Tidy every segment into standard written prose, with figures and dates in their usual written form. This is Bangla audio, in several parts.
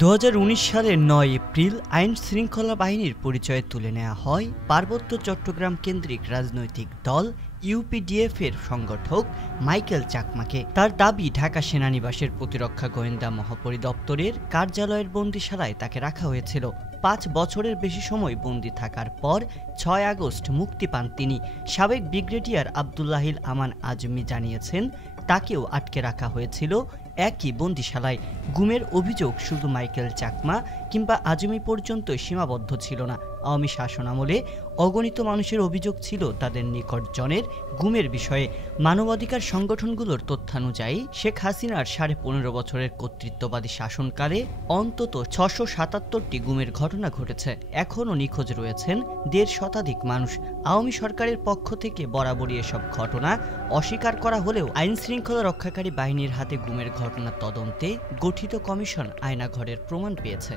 2019 সালের 9 এপ্রিল আইন শৃঙ্খলা বাহিনীর পরিচয় তুলে নেওয়া হয় পার্বত্য চট্টগ্রাম কেন্দ্রিক রাজনৈতিক দল ইউপিডিএফ এর সংগঠক মাইকেল চাকমাকে। তার দাবি, ঢাকা সেনানিবাসের প্রতিরক্ষা গোয়েন্দা মহাপরিদপ্তরের কার্যালয়ের বন্দিশালায় তাকে রাখা হয়েছিল। 5 বছরের বেশি সময় বন্দী থাকার পর 6 আগস্ট মুক্তি পান তিনি। সাবেক ব্রিগেডিয়ার আব্দুল্লাহিল আমান আজমি জানিয়েছেন, তাকেও আটকে রাখা হয়েছিল একই বন্দিশালায়। গুমের অভিযোগ শুধু মাইকেল চাকমা কিংবা আজমি পর্যন্ত সীমাবদ্ধ ছিল না। আওয়ামী শাসনামলে অগণিত মানুষের অভিযোগ ছিল তাদের নিকটজনের গুমের বিষয়ে। মানবাধিকার সংগঠনগুলোর তথ্যানুযায়ী শেখ হাসিনার 15.5 বছরের কর্তৃত্ববাদী শাসনকালে অন্তত 677টি গুমের ঘটনা ঘটেছে। এখনও নিখোঁজ রয়েছেন 1.5 শতাধিক মানুষ। আওয়ামী সরকারের পক্ষ থেকে বরাবরই এসব ঘটনা অস্বীকার করা হলেও আইন শৃঙ্খলা রক্ষাকারী বাহিনীর হাতে গুমের ঘটনা তদন্তে গঠিত কমিশন আয়নাঘরের প্রমাণ পেয়েছে।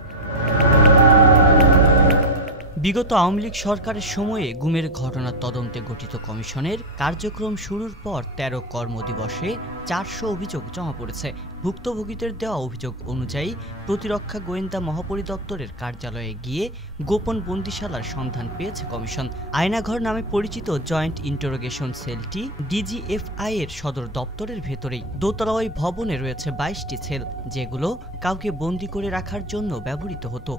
বিগত আওয়ামী লীগ সরকারের সময়ে গুমের ঘটনা তদন্তে গঠিত কমিশনের কার্যক্রম শুরুর পর 13 কর্মদিবসে 400 অভিযোগ জমা পড়েছে। ভুক্তভোগীদের দেওয়া অভিযোগ অনুযায়ী প্রতিরক্ষা গোয়েন্দা মহাপরিদপ্তরের কার্যালয়ে গিয়ে গোপন বন্দিশালার সন্ধান পেয়েছে কমিশন। আয়নাঘর নামে পরিচিত জয়েন্ট ইন্টারোগেশন সেলটি ডিজিএফআই এর সদর দপ্তরের ভেতরেই। দোতলা ওই ভবনে রয়েছে 22টি সেল, যেগুলো কাউকে বন্দি করে রাখার জন্য ব্যবহৃত হতো।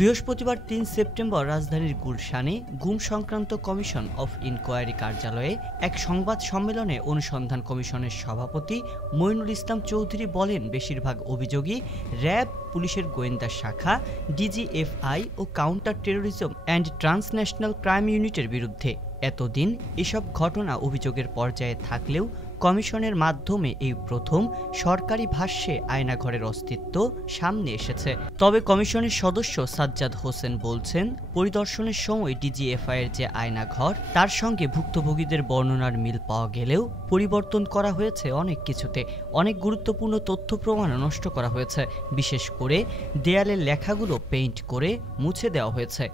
বৃহস্পতিবার 3 সেপ্টেম্বর রাজধানীর গুলশানে গুম সংক্রান্ত কমিশন অফ ইনকোয়ারি কার্যালয়ে এক সংবাদ সম্মেলনে অনুসন্ধান কমিশনের সভাপতি মইনুল ইসলাম চৌধুরী বলেন, বেশিরভাগ অভিযোগই র্যাব, পুলিশের গোয়েন্দা শাখা, ডিজিএফআই ও counter terrorism and transnational crime ইউনিটের বিরুদ্ধে। এতদিন এসব ঘটনা অভিযোগের পর্যায়ে থাকলেও কমিশনের মাধ্যমে এই প্রথম সরকারি ভাষ্যে আয়নাঘরের অস্তিত্ব সামনে এসেছে। তবে কমিশনের সদস্য সাজ্জাদ হোসেন বলছেন, পরিদর্শনের সময় ডিজিএফআই এর যে আয়নাঘর, তার সঙ্গে ভুক্তভোগীদের বর্ণনার মিল পাওয়া গেলেও পরিবর্তন করা হয়েছে অনেক কিছুতে। অনেক গুরুত্বপূর্ণ তথ্য প্রমাণ নষ্ট করা হয়েছে। বিশেষ করে দেয়ালের লেখাগুলো পেইন্ট করে মুছে দেওয়া হয়েছে।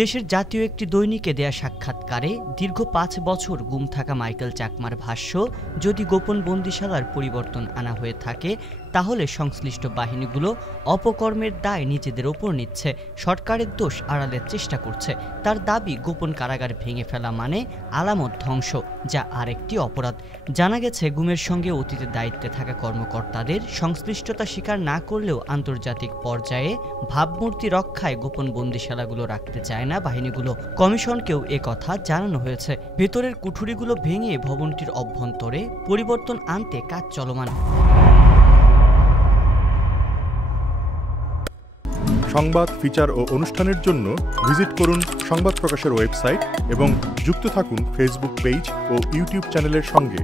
দেশের জাতীয় একটি দৈনিকে দেয়া সাক্ষাৎকারে দীর্ঘ 5 বছর গুম থাকা মাইকেল চাকমার ভাষ্য, যদি গোপন বন্দিশালার পরিবর্তন আনা হয়ে থাকে তাহলে সংশ্লিষ্ট বাহিনীগুলো অপকর্মের দায় নিজেদের ওপর নিচ্ছে, সরকারের দোষ আড়ালের চেষ্টা করছে। তার দাবি, গোপন কারাগার ভেঙে ফেলা মানে আলামত ধ্বংস, যা আরেকটি অপরাধ। জানা গেছে, গুমের সঙ্গে অতীতে দায়িত্বে থাকা কর্মকর্তাদের সংশ্লিষ্টতা স্বীকার না করলেও আন্তর্জাতিক পর্যায়ে ভাবমূর্তি রক্ষায় গোপন বন্দিশালাগুলো রাখতে চায় না বাহিনীগুলো। কমিশনকেও একথা জানানো হয়েছে। ভেতরের কুঠুরিগুলো ভেঙে ভবনটির অভ্যন্তরে পরিবর্তন আনতে কাজ চলমান। সংবাদ, ফিচার ও অনুষ্ঠানের জন্য ভিজিট করুন সংবাদ প্রকাশের ওয়েবসাইট এবং যুক্ত থাকুন ফেসবুক পেজ ও ইউটিউব চ্যানেলের সঙ্গে।